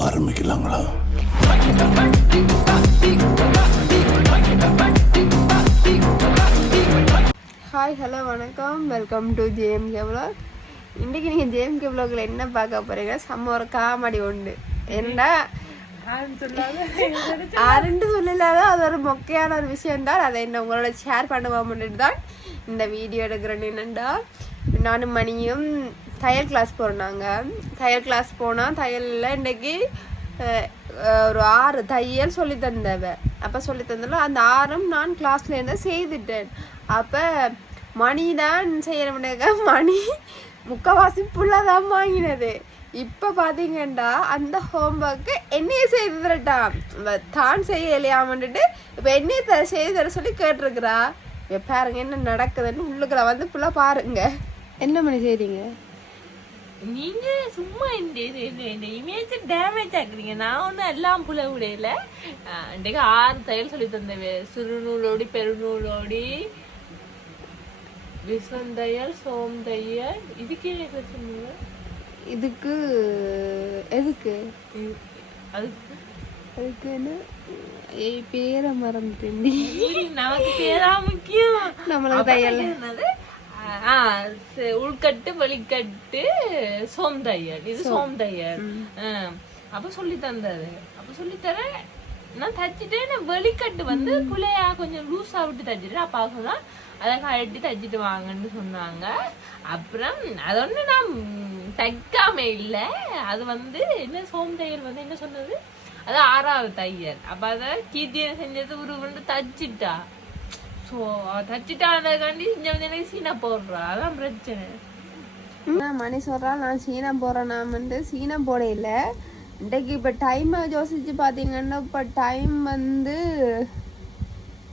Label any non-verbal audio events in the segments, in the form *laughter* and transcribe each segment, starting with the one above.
ஆரம்பிக்கலாங்களா? Hi hello வணக்கம். Welcome to JM கேவ்லா இன்றைக்கி நீங்கள் ஜேஎம் கேவ்லாக்கில் என்ன பார்க்க போகிறீங்க செம்ம ஒரு காமெடி உண்டு. என்னடா? ஆறுண்டு சொல்லலாத? அது ஒரு மொக்கையான ஒரு விஷயம் தான் அதை என்ன உங்களோட ஷேர் பண்ணுவோம்னு தான் இந்த வீடியோ எடுக்கிறேன். என்னண்டா? நானும் மணியும் தையல் கிளாஸ் போகிறோம் நாங்கள் தையல் கிளாஸ் போனால் தையலில் இன்றைக்கி ஒரு ஆறு தையல் சொல்லி தந்தவ. அப்போ சொல்லி தந்தாலும் அந்த ஆறும் நான் கிளாஸ்ல இருந்து செய்துட்டேன். அப்போ மணி தான் செய்யணும்னாக்க மணி முக்கவாசி ஃபுல்லாக தான் வாங்கினது. இப்போ பார்த்தீங்கன்னா அந்த ஹோம்ஒர்க்கு என்னையே செய்து தரட்டான். தான் செய்யலையாமன்ட்டு இப்போ என்னையே த செய்து தர சொல்லி கேட்டிருக்கிறா. இப்போ பாருங்க என்ன நடக்குதுன்னு உள்ளுக்குள்ள வந்து ஃபுல்லாக பாருங்க. என்ன மணி செய்றீங்க? நீங்க சும்மா இந்த இந்த இமேஜ் டேமேஜ் ஆக்குறீங்க. நான் ஒன்றும் எல்லாம் புல விடையில இன்றைக்கு ஆறு தையல் சொல்லி தந்தவே. சிறுநூலோடி பெருநூலோடி விஸ்வந்தையல் சோம் தையல். இதுக்கு என்ன சொன்னீங்க? இதுக்கு எதுக்கு? அதுக்கு அதுக்கு என்ன? ஏய் பேரை மறந்துட்டேன் நமக்கு பேரா முக்கியம். நம்மளுக்கு தையல். என்னது? உள்கட்டு வெளிக்கட்டு சோம் தையல் இது சோம். தையல் ஆ, அப்ப சொல்லி தந்தாரு அப்ப சொல்லி தர நான் தச்சுட்டேன். வெளிக்கட்டு வந்து புள்ளையா கொஞ்சம் லூஸா விட்டு தச்சுட்டு அப்பா சொன்னா அதை கழட்டி தச்சுட்டு வாங்கன்னு சொன்னாங்க. அப்புறம் அது ஒண்ணு நான் தைக்காம இல்ல. அது வந்து என்ன சோம் தையல் வந்து என்ன சொன்னது? அது ஆறாவது தையல். அப்ப அதை கீர்த்தியை செஞ்சது ஒரு வந்து தச்சுட்டா. ஸோ தச்சுட்டானதுக்காண்டி இங்க வந்து எனக்கு சீனா போடுறா. அதான் பிரச்சனை. மணி சொல்கிறான் நான் சீனா போகிறேன் வந்து சீனா இல்லை. இன்றைக்கு இப்போ டைமை யோசிச்சு பார்த்தீங்கன்னா இப்போ டைம் வந்து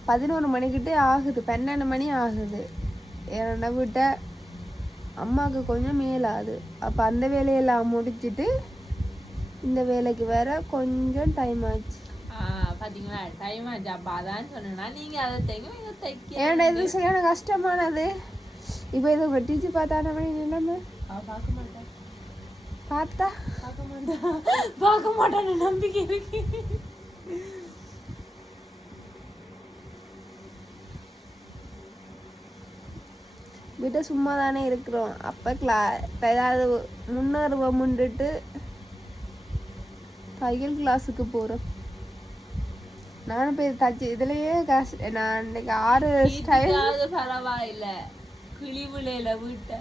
பதினோரு மணிக்கிட்டே ஆகுது. பன்னெண்டு மணி ஆகுது. என்னை விட்ட அம்மாவுக்கு கொஞ்சம் மேலாது அப்போ அந்த வேலையெல்லாம் முடிச்சுட்டு இந்த வேலைக்கு வேற கொஞ்சம் டைம் ஆச்சு. ஆஹ் பாத்தீங்களா? டைம் ஆச்சு. அப்ப அதான் சொன்னா அதை தைக்க நீங்க தைக்க ஏன்னா இது சரியான கஷ்டமானது? இப்போ இது பார்த்தான மணி நிலைமை அவ பார்க்க மாட்டேன். பார்த்தா? பார்க்க மாட்டேன். பார்க்க மாட்டான்னு நம்பிக்கை இருக்கு. வீட்டை சும்மா தானே இருக்கிறோம். அப்போ கிளா ஏதாவது முன்னேறுவோம்ன்ட்டு தையல் கிளாஸுக்கு போகிறோம் நானும் போய் தச்சு இதுலயே காசு நான் இன்னைக்கு ஆறு ஸ்டைல் பரவாயில்ல. கிளி விளையில வீட்டை.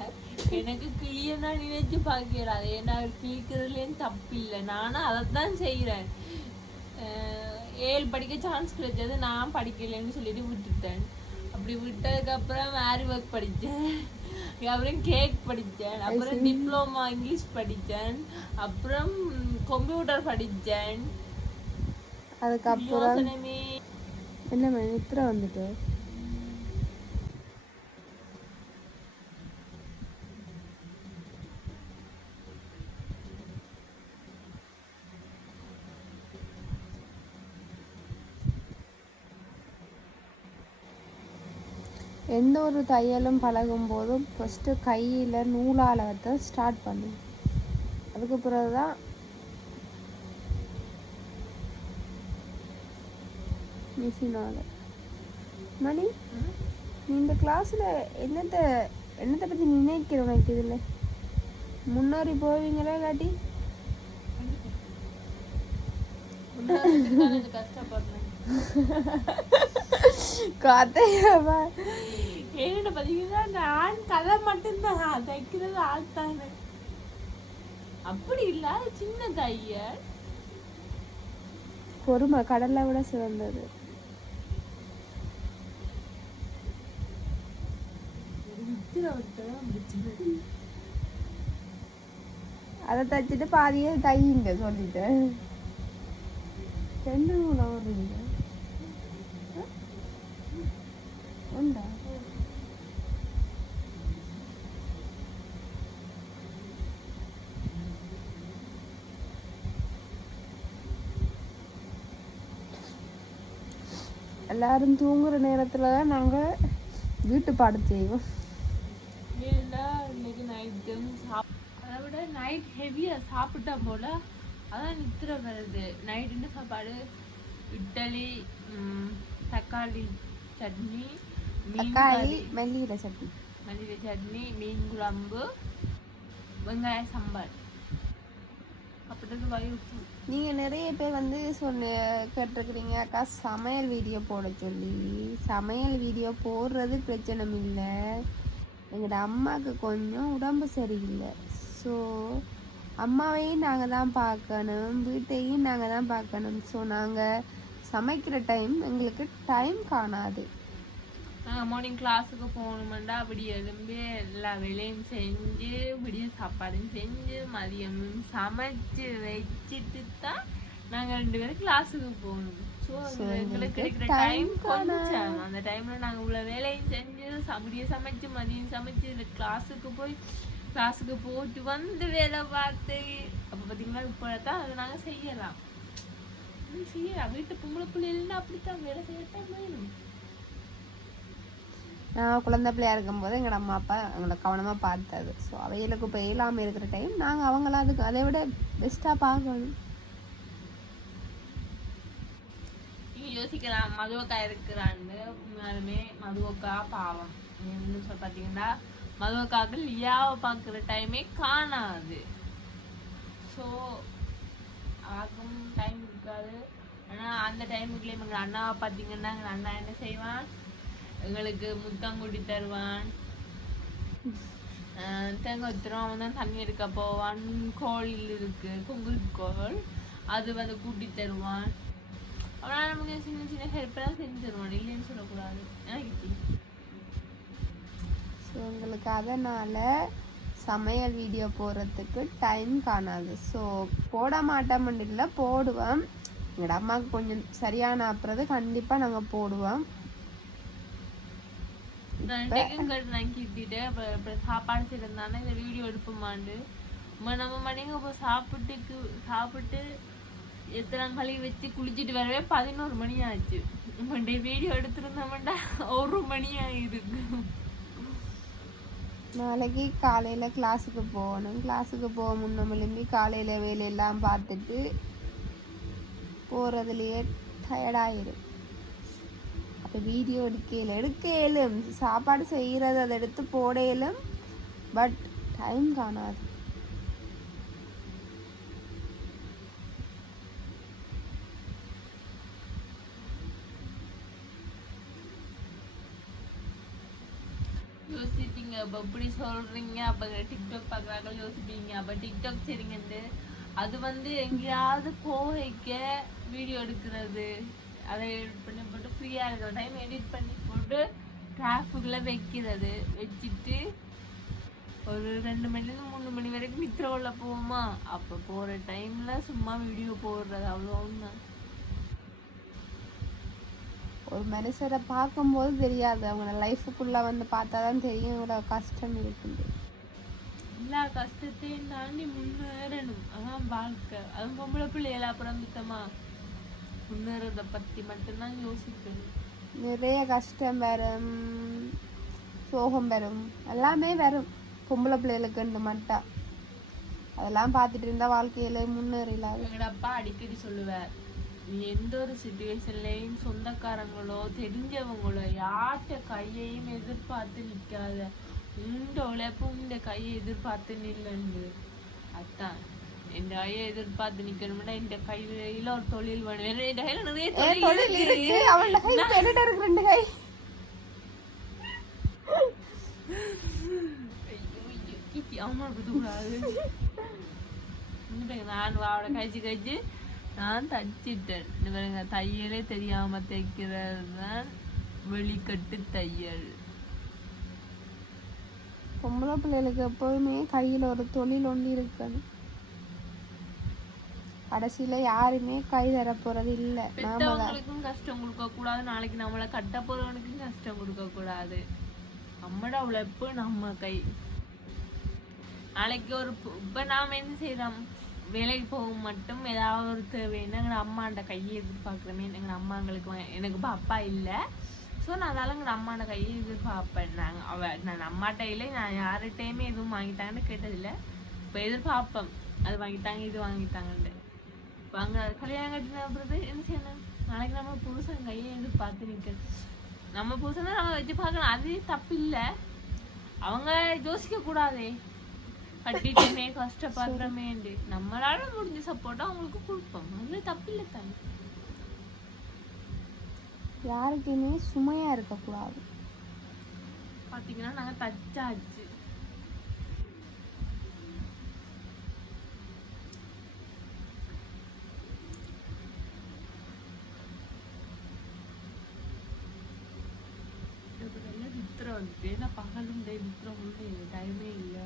எனக்கு கிளிய நான் நினைச்சு பார்க்கிறேன் அது ஏன்னா கிளிக்கிறதுலேயும் தப்பு இல்லை. நானும் அதைத்தான் செய்கிறேன் ஏழு படிக்க சான்ஸ் கிடைச்சது நான் படிக்கலைன்னு சொல்லிட்டு விட்டுட்டேன். அப்படி விட்டதுக்கு அப்புறம் மேரி ஒர்க் படித்தேன். அப்புறம் கேக் படித்தேன். அப்புறம் டிப்ளமா இங்கிலீஷ் படித்தேன். அப்புறம் கம்ப்யூட்டர் படித்தேன். அதுக்கப்புறம் என்ன மணி நித்திர வந்துட்டு? எந்த ஒரு தையலும் பழகும் போதும் ஃபஸ்ட்டு கையில் நூலால் தான் ஸ்டார்ட் பண்ணும் அதுக்கு பிறகு தான் மிஷினால் மணி நீ இந்த கிளாஸில் என்னத்தை என்னத்தை பற்றி நினைக்கிற உனக்கு இதில்? முன்னேறி போவீங்களா இல்லாட்டி? கதையாவா என்னோட பார்த்தீங்கன்னா நான் கதை மட்டும்தான். தைக்கிறது ஆள் தானே அப்படி இல்லாத சின்ன பொறுமை கடலை விட சிறந்தது. அதை தைச்சிட்டு பாதியே தையுங்க சொல்லிட்டேன் ரெண்டு நூலா உண்டா? எல்லாரும் தூங்குற நேரத்தில் தான் நாங்கள் வீட்டு பாடம் செய்வோம் ஏன்னா இன்னைக்கு நைட்டு சாப் அதை விட நைட் ஹெவியாக சாப்பிட்டா போல அதான் நித்திர வருது நைட்டு சாப்பாடு இட்லி தக்காளி சட்னி மீன் தக்காளி மல்லிகை சட்னி. மல்லிகை சட்னி மீன் குழம்பு வெங்காய சாம்பார். அப்படிதான் வயிறு full. நீங்க நிறைய பேர் வந்து சொன்ன கேட்டிருக்கிறீங்க அக்கா சமையல் வீடியோ போட சொல்லி. சமையல் வீடியோ போடுறது பிரச்சனை இல்லை. எங்களோட அம்மாவுக்கு கொஞ்சம் உடம்பு சரியில்லை. ஸோ அம்மாவையும் நாங்கள் தான் பார்க்கணும் வீட்டையும் நாங்கள் தான் பார்க்கணும். ஸோ நாங்கள் சமைக்கிற டைம் எங்களுக்கு டைம் காணாது. நாங்க மார்னிங் கிளாஸுக்கு போகணுமெண்டா அப்படி எழும்பி எல்லா வேலையும் செஞ்சு விடிய சாப்பாடும் செஞ்சு மதியமும் சமைச்சு வச்சுட்டு தான் நாங்க ரெண்டு பேரும் கிளாஸுக்கு போகணும். ஸோ எங்களுக்கு இருக்கிற டைம் கொஞ்சம். அந்த டைம்ல நாங்க உள்ள வேலையும் செஞ்சு அப்படியே சமைச்சு மதியம் சமைச்சு கிளாஸுக்கு போய் கிளாஸுக்கு போட்டு வந்து வேலை பார்த்து அப்ப பாத்தீங்கன்னா இப்போ தான் அதை நாங்க செய்யலாம். செய்யலாம் வீட்டு பொம்பளை பிள்ளைகள் அப்படித்தான் வேலை செய்யத்தான் வேணும். நான் குழந்தை பிள்ளையா இருக்கும்போது எங்களோட அம்மா அப்பா எங்களை கவனமாக பார்த்தது ஸோ அவைகளுக்கு இப்போ இயலாமல் இருக்கிற டைம் நாங்கள் அவங்கள அதுக்கு அதை விட பெஸ்ட்டாக பார்க்கணும். யோசிக்கலாம் மதுவக்கா இருக்கிறான்னு. மதுவக்கா பாவம். என்ன சொல்ல பாத்தீங்கன்னா மதுவக்காக்கு லியாவை பார்க்குற டைமே காணாது. ஸோ ஆகும் டைம் இருக்காது. ஆனா அந்த டைமுக்குள்ளே எங்கள் அண்ணாவை பார்த்தீங்கன்னா எங்கள் அண்ணா என்ன செய்வான்? எங்களுக்கு முத்தங்குடி தருவான். ஆஹ் தேங்காய் ஊத்துறோம் அவன் தான் தண்ணி எடுக்க போவான். கோயில் இருக்கு கொங்குல் கோல் அது வந்து கூட்டி தருவான். அவனால் நமக்கு சின்ன சின்ன ஹெல்ப்லாம் செஞ்சு தருவான். இல்லைன்னு சொல்லக்கூடாது. எனக்கு எங்களுக்கு அதனால் சமையல் வீடியோ போடுறதுக்கு டைம் காணாது. ஸோ போட மாட்டோம்னு இல்லை போடுவோம். எங்களோட அம்மாவுக்கு கொஞ்சம் சரியான அப்புறது கண்டிப்பாக நாங்கள் போடுவோம். சாப்பாடு செய்யறதுனால இந்த வீடியோ எடுப்போமாண்டு. நம்ம மணிங்க இப்போ சாப்பிட்டுக்கு சாப்பிட்டு எத்தனை கழுவி வச்சு குளிச்சுட்டு வரவே பதினோரு மணி ஆச்சு. வீடியோ எடுத்திருந்தோம்டா ஒரு மணி ஆயிருக்கு. நாளைக்கு காலையில் கிளாஸுக்கு போகணும். கிளாஸுக்கு போக முன்ன காலையில் வேலையெல்லாம் பார்த்துட்டு போகிறதுலையே டயர்டாயிரும் அப்போ வீடியோ எடுக்கையில் எடுக்கையிலும். சாப்பாடு செய்கிறது அதை எடுத்து போடையிலும். பட் டைம் காணாது யோசிப்பீங்க அப்போ இப்படி சொல்றீங்க அப்போ டிக்டாக் பார்க்குறாங்க யோசிப்பீங்க. அப்ப டிக்டாக் சரிங்கன்ட்டு அது வந்து எங்கேயாவது கோவைக்க வீடியோ எடுக்கிறது. அதை எடிட் பண்ணி போட்டு ஃப்ரீயாக இருக்கிற டைம் எடிட் பண்ணி போட்டு டிராஃபிக்கில் வைக்கிறது. வச்சுட்டு ஒரு ரெண்டு மணிலேருந்து மூணு மணி வரைக்கும் நித்திரவுள்ள போவோமா? அப்ப போற டைம்ல சும்மா வீடியோ போடுறது. அவ்வளோ தான் ஒரு மனுஷரை பார்க்கும்போது தெரியாது. அவங்க லைஃபுக்குள்ளே வந்து பார்த்தா தான் தெரியும். இவ்வளோ கஷ்டம் இருக்குது. எல்லா கஷ்டத்தையும் தாண்டி முன்னேறணும். அதான் வாழ்க்கை. அதுவும் பொம்பளை பிள்ளைகளா பிறந்துட்டோமா முன்னேறத பத்தி மட்டும்தான் யோசிக்கணும். நிறைய கஷ்டம் வரும். சோகம் வரும். எல்லாமே வரும். பொம்பளை பிள்ளைகளுக்குன்னு மட்டும் அதெல்லாம் பார்த்துட்டு இருந்தா வாழ்க்கையில முன்னேறலாது எங்கட அப்பா அடிக்கடி சொல்லுவார் எந்த ஒரு சுச்சுவேஷன்லயும் சொந்தக்காரங்களோ தெரிஞ்சவங்களோ யார்கிட்ட கையையும் எதிர்பார்த்து நிக்காத உண்ட உழைப்பும் இந்த கையை எதிர்பார்த்து நில்லு அதான். என் கையை எதிர்பார்த்து நிக்கணும்னா இந்த கையில ஒரு தொழில் வேணும். என் கையில நிறைய தொழில் இருக்கு. என்னட்ட ரெண்டு கை. இந்த பாருங்க, நான் அவளை கழிச்சு கழிச்சு. நான் தச்சிட்டேன் இந்த பாருங்க தையலே தெரியாம தைக்கிறது தான் வெளிக்கட்டு தையல். பொம்பளை பிள்ளைகளுக்கு எப்போதுமே கையில ஒரு தொழில் ஒன்று இருக்கணும். கடைசியில யாருமே கை தர போறது இல்ல. பெத்தவங்களுக்கும் கஷ்டம் கொடுக்க கூடாது. நாளைக்கு நம்மளை கட்ட போறவனுக்கும் கஷ்டம் கொடுக்க கூடாது. நம்மட உழைப்பு நம்ம கை. நாளைக்கு ஒரு இப்ப நாம என்ன செய்யறோம்? வேலைக்கு போகும் மட்டும் ஏதாவது ஒரு தேவைன்னா எங்க அம்மாண்ட கையை எதிர்பார்க்குறமே எங்க அம்மாங்களுக்கு எனக்கு இப்ப அப்பா இல்லை. ஸோ நான் அதால எங்க அம்மாண்ட கையை எதிர்பார்ப்பேன். நாங்கள் அவ நான் அம்மாட்ட இல்லை. நான் யார்கிட்டையுமே எதுவும் வாங்கிட்டாங்கன்னு கேட்டதில்லை. இப்போ எதிர்பார்ப்பேன் அது வாங்கிட்டாங்க இது வாங்கிட்டாங்கன்ட்டு. வாங்க கல்யாணம் கட்டினது என்ன செய்யணும்? நாளைக்கு நம்ம புருஷன் கையை எதிர்பார்த்து நிற்கிறது நம்ம புருஷனை நம்ம வச்சு பார்க்கணும். அது தப்பு இல்லை அவங்க யோசிக்க கூடாதே கட்டிட்டுமே கஷ்டப்படுறமேண்டு நம்மளால முடிஞ்ச சப்போர்ட் அவங்களுக்கு கொடுப்போம் அதுல தப்பு இல்லை தானே யாருக்குமே சுமையா இருக்கக்கூடாது பாத்தீங்கன்னா நாங்க தச்சாச்சு இதுல நித்திரம் வந்துட்டு நான் பகலும் டே நித்திரம் ஒண்ணு டைமே இல்லை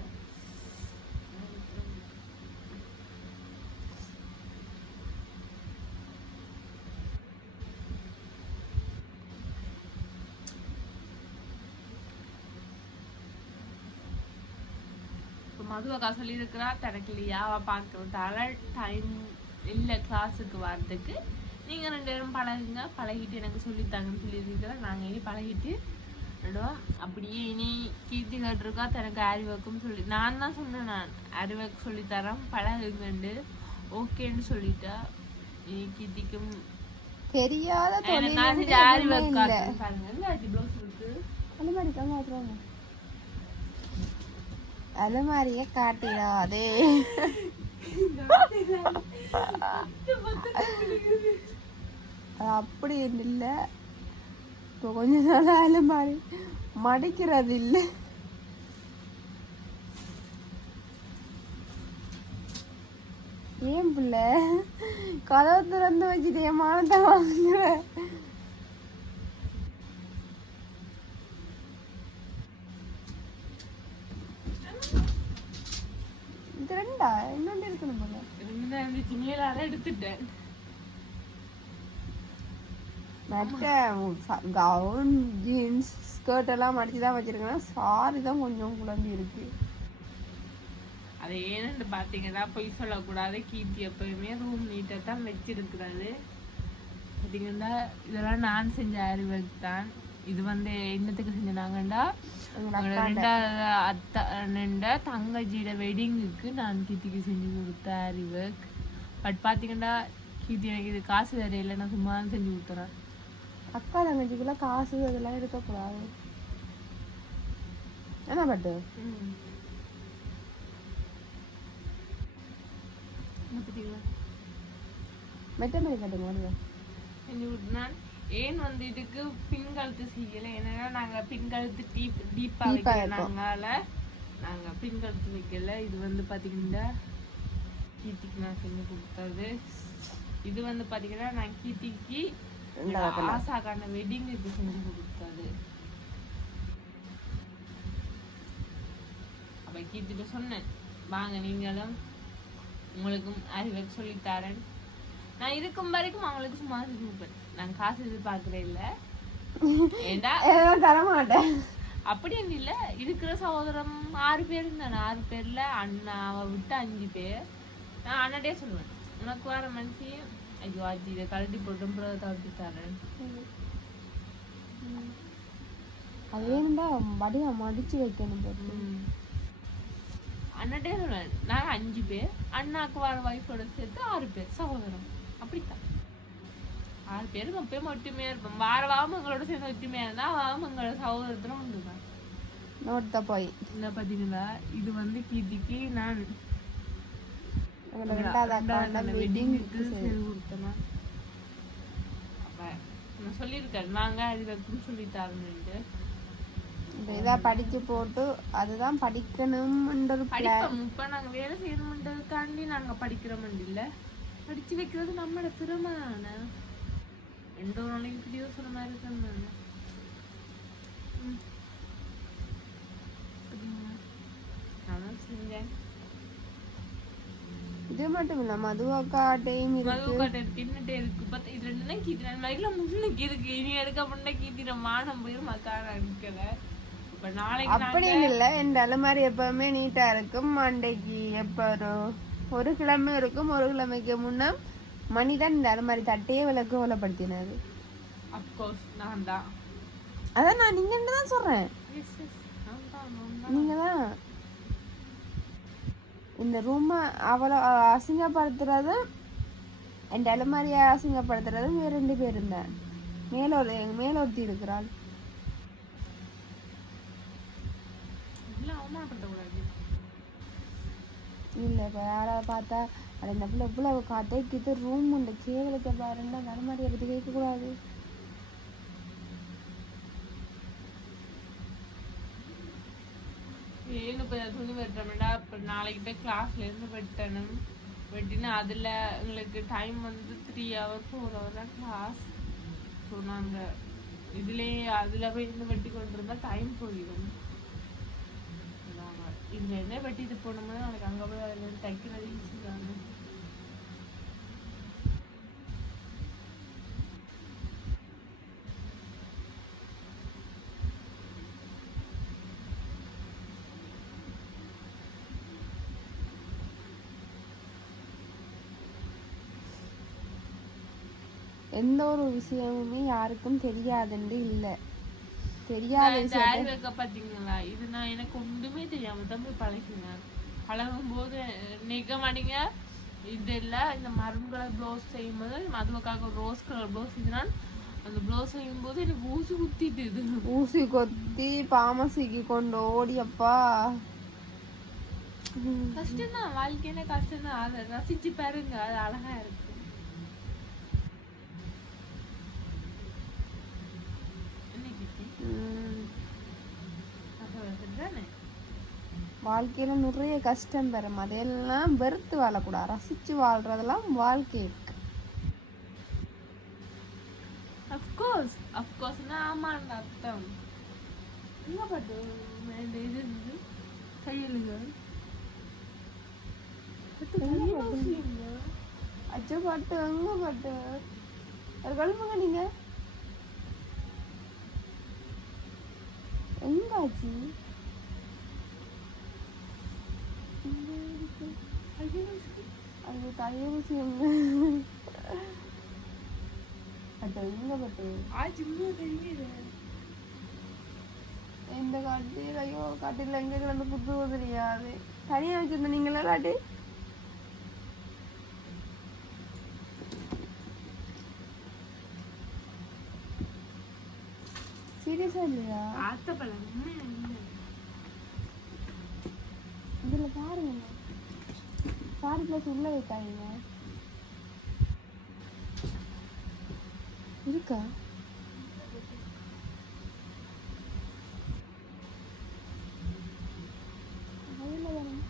இப்போ மது அக்கா சொல்லியிருக்கிறா தனக்கு இல்லையா? அவள் பார்க்கறதால டைம் இல்லை கிளாஸுக்கு வர்றதுக்கு. நீங்கள் ரெண்டு பேரும் பழகுங்க. பழகிட்டு எனக்கு சொல்லித்தாங்கன்னு சொல்லியிருக்கிறா. நாங்கள் இனி பழகிட்டு விடுவோம். அப்படியே இனி கீர்த்தி கேட்டிருக்கா தனக்கு அறிவக்கும் சொல்லி. நான் தான் சொன்னேன் நான் அறிவக்கு சொல்லித்தரேன். பழகுங்கண்டு. ஓகேன்னு சொல்லிட்டா. இனி கீர்த்திக்கும் தெரியாத பாருங்க. இல்லாட்டி ப்ளவுஸ் அலமாரிய காட்டிடாதே. அது அப்படி இல்ல. இப்போ கொஞ்ச நாள் அலமாரி மடிக்கிறது இல்ல ஏன் பிள்ளை? கதவை திறந்து வச்சுட்டு என் மானத்தை வாங்குற? இது ரெண்டா? இன்னொன்று இருக்கணும் போல. இந்த இருந்துச்சு மேலால எடுத்துட்டேன். கவுன் ஜீன்ஸ் ஸ்கர்ட் எல்லாம் மடிச்சு தான் வச்சிருக்கேன்னா சாரி தான் கொஞ்சம் குழம்பி இருக்கு. அது ஏன்னு பார்த்தீங்கன்னா பொய் சொல்லக்கூடாது. கீர்த்தி எப்பயுமே ரூம் நீட்டாக தான் வச்சிருக்கிறது. பார்த்தீங்கன்னா இதெல்லாம் நான் செஞ்ச அறிவர்க் தான். இது வந்து என்னத்துக்கு செஞ்சாங்கண்டா ரெண்டாவது அத்தா ரெண்ட தங்கச்சியோட வெட்டிங்குக்கு நான் கீர்த்திக்கு செஞ்சு கொடுத்த அறிவர்க் பட் பார்த்தீங்கன்னா கீர்த்தி எனக்கு இது காசு தரையில நான் சும்மா தான் செஞ்சு கொடுத்துறேன். அக்கா தங்கச்சிக்குள்ள காசு அதெல்லாம் இருக்கக்கூடாது என்ன பட்டு? என்ன பார்த்தீங்களா மெட்ட மாதிரி கட்டுங்க வருது செஞ்சு கொடுத்தேன். ஏன் வந்து இதுக்கு பின் கழுத்து செய்யல? ஏன்னா நாங்க பின் கழுத்து டீப் டீப்பா வைக்கிறனால நாங்க பின் கழுத்து வைக்கல. இது வந்து பாத்தீங்கன்னா கீர்த்திக்கு நான் செஞ்சு கொடுத்தது. இது வந்து பாத்தீங்கன்னா நான் கீர்த்திக்கு ஆசாக்கான வெட்டிங்குக்கு செஞ்சு கொடுத்தது. அப்ப கீர்த்திட்ட சொன்னேன். வாங்க நீங்களும் உங்களுக்கும் அறிவுக்கு சொல்லித்தரேன் நான் இருக்கும் வரைக்கும் அவங்களுக்கு சும்மா கொடுப்பேன் நான் காசு எதிர்பார்க்கறேன் இல்ல. ஏண்டா? *laughs* மாட்டேன். அப்படி இல்ல. இருக்கிற சகோதரம் ஆறு பேர் இருந்தானே ஆறு பேர்ல அண்ணா அவ விட்டு அஞ்சு பேர். நான் அண்ணாட்டே சொல்லுவேன். உனக்கு வர மனுஷி ஐயோ அஜி இதை கழட்டி போட்டும் தவிர்த்து தரேன். அது வேணும்டா. வடிவா மடிச்சு வைக்கணும் அண்ணாட்டே சொல்லுவேன். நாங்க அஞ்சு பேர். அண்ணாக்கு வர ஒய்ஃபோட சேர்த்து ஆறு பேர். சகோதரம். அப்படித்தான். ஆறு பேரும் எப்பயும் ஒற்றுமையா இருப்போம் வார வாரம் எங்களோட சேர்ந்து ஒற்றுமையா இருந்தா வாரம் எங்களோட சகோதரத்துல ஒன்றுதான் நோட்ட போய் இந்த பாத்தீங்களா இது வந்து கீர்த்திக்கு நான் சொல்லியிருக்கேன் வாங்க அது வைக்கும் சொல்லி தரணுன்ட்டு போட்டு அதுதான் படிக்கணும்ன்ற ஒரு plan. படிப்போம் இப்ப நாங்க வேலை செய்யணும்ன்றதுக்காண்டி நாங்க படிக்கிறோம் இல்ல படிச்சு வைக்கிறது நம்மளோட திறமை ம். பாத்தீங்களா? நானும் செஞ்சேன். இது மட்டும் இல்ல மதுவாக்கா டைம் இருக்கு. மதுக்கட்டை தின்னுட்டே இருக்கு பத்து இது ரெண்டு தான் கீத்தி நான் மயில முன்னுக்கு இருக்கு இனி எடுக்க முன்ன கீத்தின மானம் போயிரும் மக்கான அடிக்கல நாளைக்கு அப்படின்னு இல்ல இந்த அலமாரி எப்பவுமே நீட்டா இருக்கும். அன்றைக்கு எப்ப ஒரு கிழமை இருக்கும் ஒரு கிழமைக்கு முன்ன மணிதான் இந்த அலமாரி தட்டையே விளக்கு ஓலப்படுத்தினாரு அப்கோர்ஸ் நான் தான். அதான் நான் நீங்க தான் சொல்றேன். நீங்க தான். இந்த ரூம அவ்வளோ அசிங்கப்படுத்துறது என் அலுமாரியை அசிங்கப்படுத்துறது வேற ரெண்டு பேர் இருந்தேன் மேல ஒரு மேல ஒருத்தி இருக்கிறாள். இல்லை இப்போ யாராவது பார்த்தா அட இந்த பிள்ளை இவ்வளவு கதைக்குது ரூம் உண்டு. கேவலத்தை பாருன்னா அந்த மாதிரி பற்றி கேட்கக்கூடாது. ஏங்க இப்போ துணி வெட்டுறோம்டா. இப்போ நாளைக்கு போய் கிளாஸ்ல இருந்து வெட்டணும். வெட்டினா அதில் எங்களுக்கு டைம் வந்து த்ரீ ஹவர் ஃபோர் ஹவர் தான் கிளாஸ் ஸோ நாங்கள் இதுலேயே அதில் போய் இருந்து வெட்டி கொண்டு இருந்தால் டைம் போயிடும். இதில் என்ன வெட்டிட்டு போனோம்னா நாளைக்கு அங்கே போய் அதில் இருந்து தைக்கிறது ஈஸி தானே. எந்த ஒரு விஷயமுமே யாருக்கும் தெரியாதுன்னு இல்லை. தெரியாத விஷயம் பார்த்தீங்களா இது நான் எனக்கு ஒன்றுமே தெரியாம தான் போய் பழகினேன். பழகும் போது நிற்க மாட்டீங்க இதெல்லாம் இந்த மரம் கலர் ப்ளவுஸ் செய்யும்போது மதுவக்காக ரோஸ் கலர் ப்ளவுஸ் செய்தான் அந்த ப்ளவுஸ் செய்யும்போது எனக்கு ஊசி குத்திட்டு இது. ஊசி கொத்தி பாமசிக்கு கொண்டு ஓடியப்பா கஷ்டம் தான் வாழ்க்கையில கஷ்டம் தான் அதை ரசிச்சு பாருங்க. அது அழகா இருக்கு என்ன கீர்த்தி? உம். அப்ப அப்படிதானே? வாழ்க்கையில நிறைய கஷ்டம் பெறும். அதையெல்லாம் வெறுத்து வாழக்கூடாது. ரசிச்சு வாழ்றதெல்லாம் வாழ்க்கை இருக்கு. Of course, of course. னா ஆமான்னு அர்த்தம். எங்க பாட்டு? இது தையலுங்க பட்டு. அச்சோ எங்க பாட்டு. ஒரு கழுப்புங்க நீங்க? எங்க அது தையல் விஷயங்க அச்சோ எங்க பாட்டு இந்த காட்டில் ஐயோ காட்டில் எங்க கிடந்து புத்து தெரியாது தனியா வச்சிருந்த நீங்களா காட்டி சீரியஸா இல்லையா? ஆத்தப்பழம். உண்மையா? இதுல பாருங்க சாரி பிளஸ் உள்ள வைக்காதீங்க. இருக்கா? அதுல வந்து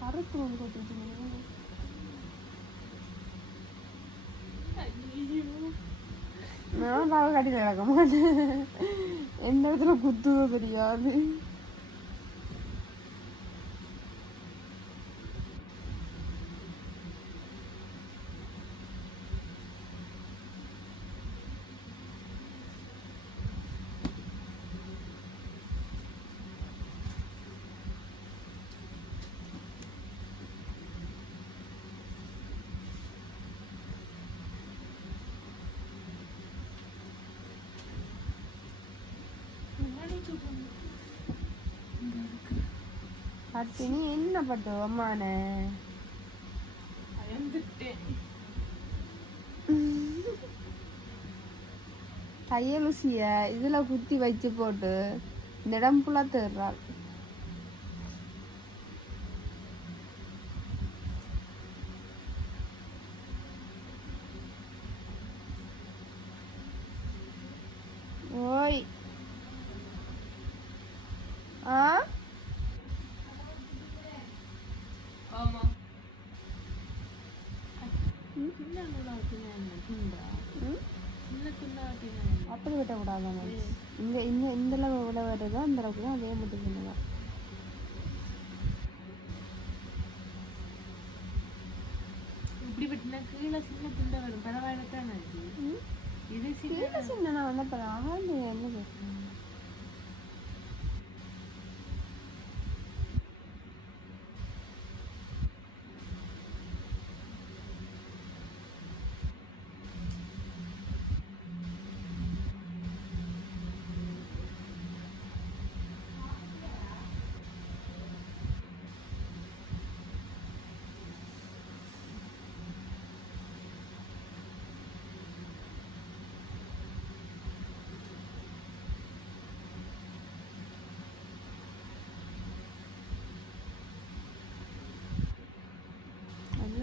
கருப்பு நான் பாவ கட்டி கிடக்க மாட்டேன் எந்த இடத்துல குத்துதோ தெரியாது. பட்டினி என்ன பட்டு அம்மானே. தையலுசிய இதுல குத்தி வச்சு போட்டு இந்த இடம் ஃபுல்லா தேடுறாள் ஓய் ஆ ஆமா. சின்ன நூலா வச்சுனா என்ன? துண்டா? ம்? சின்ன துண்டா வச்சுனா என்ன? அப்படி வெட்டக்கூடாதாங்க இங்க இங்க இந்த அளவு விட வருதோ அந்த அளவுக்கு தான் அதே மட்டும் சின்னதான் இப்படி வெட்டினா கீழே சின்ன துண்டா வரும் பரவாயில்ல தானே இது சின்ன சின்ன வந்த அப்புறம் ஆண்டு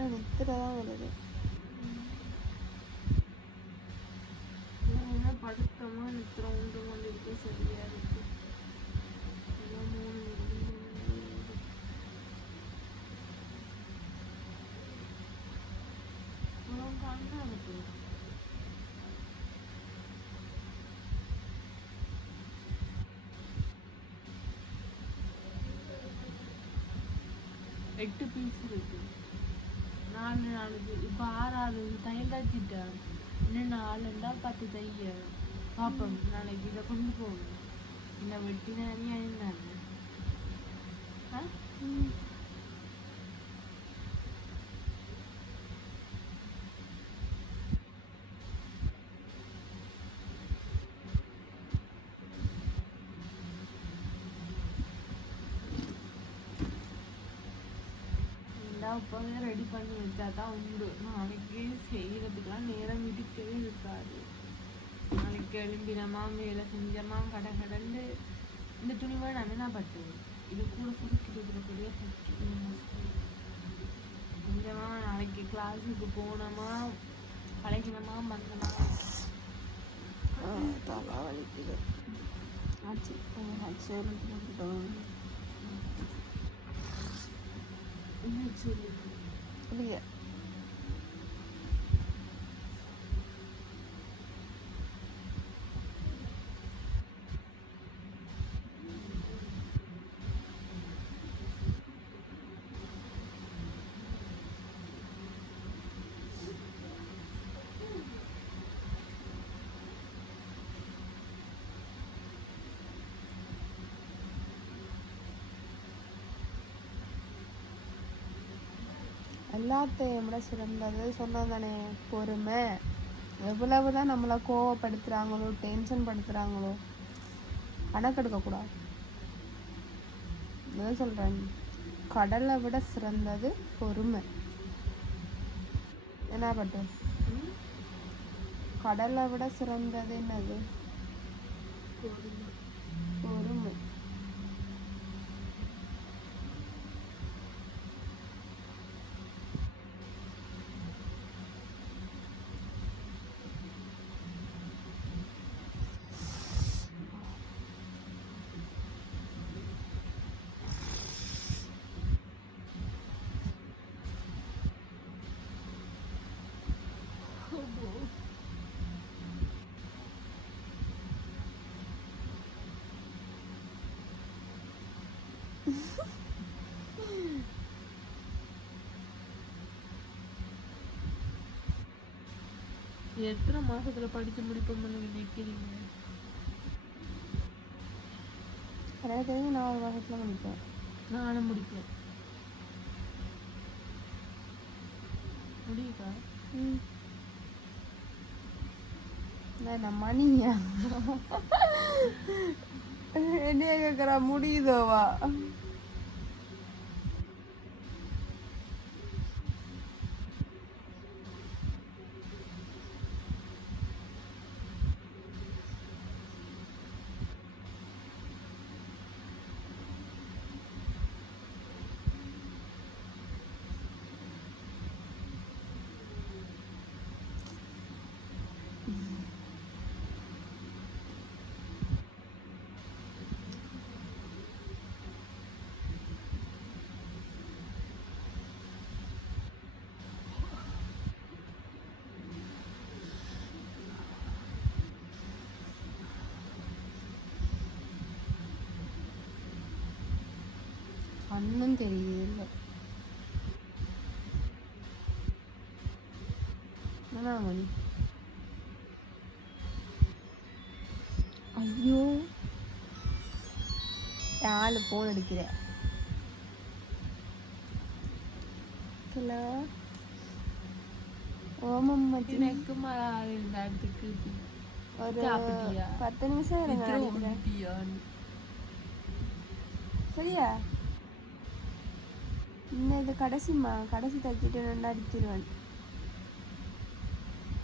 என்னது நித்திர தான் வருது படுத்தமா நித்திரம் உண்டு கொண்டு இருக்க சரியா இருக்கு எல்லாம் மூணு நான் மூணு நாலு இப்போ ஆறாவது தையல் தச்சிட்டேன் இன்னும் நாலுண்டா பத்து தைய பார்ப்போம் நாளைக்கு இதை கொண்டு போகணும் இந்த வெட்டின அநியாயம் தானே இப்போவே ரெடி பண்ணி வச்சா தான் உண்டு. நாளைக்கு செய்யறதுக்கெல்லாம் நேரம் இருக்கவே இருக்காது. நாளைக்கு எழும்பினமா வேலை செஞ்சமா கடை கடந்து இந்த துணிவை நான் பட்டுவேன். இது கூட சுருக்கி கொடுக்குறக்கூடிய செஞ்சமா நாளைக்கு கிளாஸுக்கு போனோமா பழகினமா வந்தமா? ஆச்சு. ஆச்சு. என்ன சொல்லு இல்லையா எல்லாத்தையும் விட சிறந்தது. சொன்னதானே பொறுமை. எவ்வளவு தான் நம்மளை கோவப்படுத்துகிறாங்களோ டென்ஷன் படுத்துகிறாங்களோ கணக்கெடுக்கக்கூடாது என்ன சொல்கிறேன் கடலை விட சிறந்தது பொறுமை. என்ன பட்டு? கடலை விட சிறந்தது என்னது? பொறுமை எத்தனை மாசத்துல படிச்சு முடிப்போம்னு நினைக்கிறீங்க எனக்கு தெரிஞ்சு ஒரு வருஷத்துல முடிப்பேன். நானும் முடிப்பேன். முடியுதா? ம். நான் மணியா என்னைய கேட்குறா முடியுதோவா? கண்ணும் தெரியுது இல்லை என்ன மணி ஐயோ யாழ் போன் அடிக்கிற ஹலோ ஓமம் மச்சி எனக்கு மழை இந்த இடத்துக்கு இன்னும் இது கடைசிம்மா கடைசி தைச்சிட்டு நான் அடிச்சிருவேன்.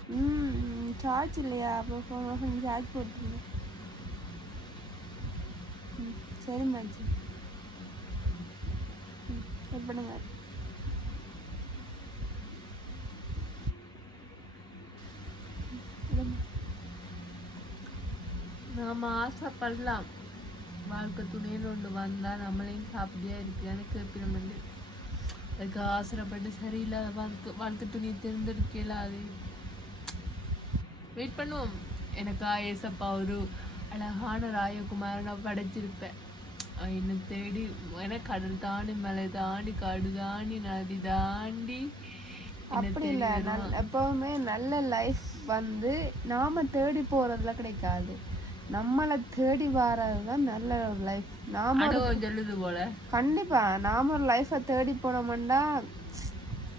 ம் சார்ஜ் இல்லையா? அப்போ ஃபோன் ஃபோன் சார்ஜ் போட்டுருங்க. சரி மாச்சி. ம் சரி பண்ணுங்க. நாம் ஆசைப்படலாம். வாழ்க்கை துணைன்னு ஒன்று வந்தால் நம்மளையும் சாப்பிடியா இருக்கு எனக்கு எப்படி அதுக்கு ஆசைப்பட்டு சரியில்லாத வாழ்க்கை வாழ்க்கை துணியை தேர்ந்தெடுக்கல அது வெயிட் பண்ணுவோம். எனக்கா ஏசப்பா ஒரு அழகான ராயகுமாரனை படைச்சிருப்பேன். என்னை தேடி என கடல் தாண்டி மலை தாண்டி காடு தாண்டி நதி தாண்டி அப்படி இல்லை. எப்பவுமே நல்ல லைஃப் வந்து நாம தேடி போறதுல கிடைக்காது. நம்மளை தேடி வர்றது தான் நல்ல ஒரு லைஃப் நாம சொல்லுது போல. கண்டிப்பா நாம ஒரு லைஃப்பை தேடி போனோம்னா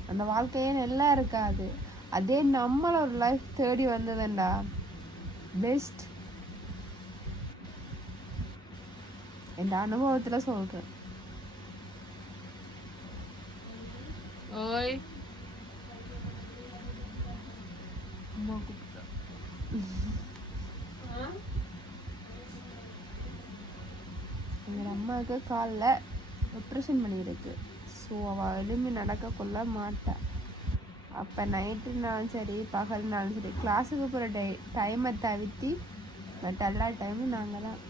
அந்த வாழ்க்கையே நல்லா இருக்காது. அதே நம்மள ஒரு லைஃப் தேடி வந்ததுண்டா? பெஸ்ட் என் அனுபவத்துல சொல்றேன். ஓய். அம்மா கூப்பிட்டா. எங்கள் அம்மாவுக்கு காலில் ஆப்ரேஷன் பண்ணியிருக்கு. ஸோ அவள் எதுவுமே நடக்க கொள்ள மாட்டா. அப்போ நைட்டுனாலும் சரி பகல்னாலும் சரி கிளாஸுக்கு போகிற டை டைமை தவிர்த்தி மற்ற எல்லா டைமும் நாங்கள் தான்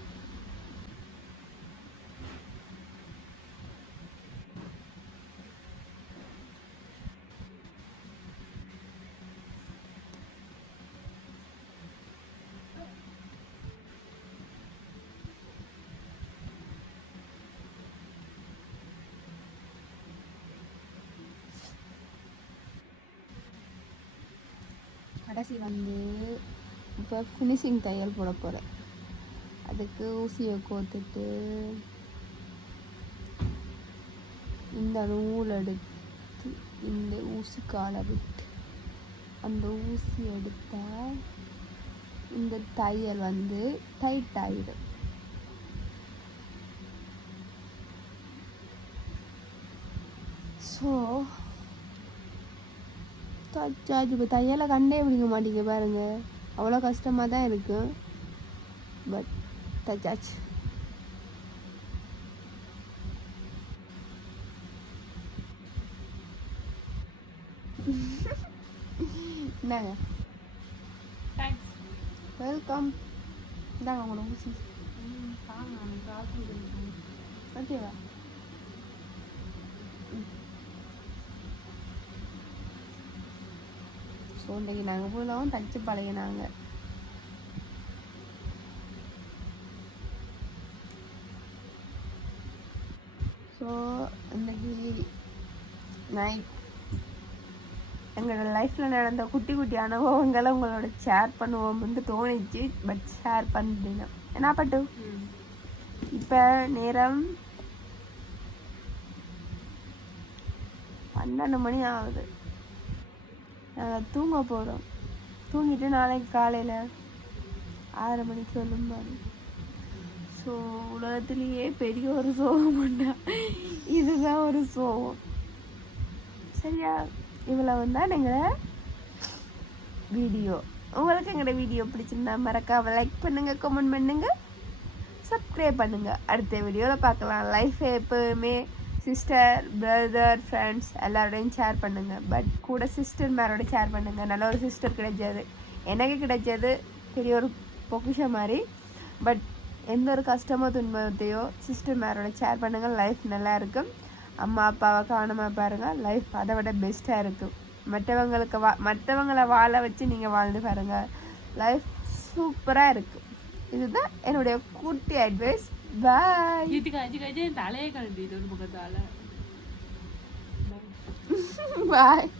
கடைசி வந்து இப்போ ஃபினிஷிங் தையல் போட போகிறேன் அதுக்கு ஊசியை கோத்துட்டு இந்த நூல் எடுத்து இந்த ஊசி காலை விட்டு அந்த ஊசி எடுத்தால் இந்த தையல் வந்து டைட் ஆகிடும் ஸோ தச்சாச்சு இப்போ தையலை கண்டே பிடிக்க மாட்டீங்க பாருங்க. அவ்வளோ கஷ்டமாக தான் இருக்கு. பட் தச்சாச்சு தேங்க்ஸ் வெல்கம் இந்தாங்க உங்களோட ஆசை ஓகேவா? இன்றைக்கி நாங்கள் ஃபுல்லாகவும் தச்சு பழகினாங்க. ஸோ இன்னைக்கு நைட் எங்களோட லைஃப்பில் நடந்த குட்டி குட்டி அனுபவங்களை உங்களோட ஷேர் பண்ணுவோம்னு தோணிச்சு. பட் ஷேர் பண்ணிட்டேன் என்ன பட்டு? இப்போ நேரம் பன்னெண்டு மணி ஆகுது. நாங்கள் தூங்க போகிறோம் தூங்கிட்டு நாளைக்கு காலையில் ஆறு மணிக்கு எழும்பாரு ஸோ உலகத்துலேயே பெரிய ஒரு சோகம் உண்டா? இதுதான் ஒரு சோகம். சரியா? இவ்வளோ வந்தால் நீங்கள் வீடியோ. உங்களுக்கு எங்களோட வீடியோ பிடிச்சிருந்தா மறக்காம லைக் பண்ணுங்கள் கமெண்ட் பண்ணுங்கள் சப்ஸ்கிரைப் பண்ணுங்கள் அடுத்த வீடியோவில் பார்க்கலாம். லைஃப் எப்பவுமே சிஸ்டர் பிரதர் ஃப்ரெண்ட்ஸ் எல்லாரோடையும் ஷேர் பண்ணுங்கள் பட் கூட சிஸ்டர் மேரோட ஷேர் பண்ணுங்கள் நல்ல ஒரு சிஸ்டர் கிடைச்சது எனக்கு கிடைச்சது பெரிய ஒரு பொக்கிஷம் மாதிரி. பட் எந்த ஒரு கஷ்டமோ துன்பத்தையோ சிஸ்டர் மேரோட ஷேர் பண்ணுங்கள் லைஃப் நல்லா இருக்கும். அம்மா அப்பாவை கவனமாக பாருங்கள் லைஃப் அதை விட பெஸ்ட்டாக இருக்கும். மற்றவங்களுக்கு வா மற்றவங்களை வாழ வச்சு நீங்கள் வாழ்ந்து பாருங்கள் லைஃப் சூப்பராக இருக்கும். இதுதான் என்னுடைய குட்டி அட்வைஸ் பாய் இதுக்கு அஞ்சு கஞ்சி என் தலையை கழட்டிட்டு ஒரு பக்கத்தால பாய்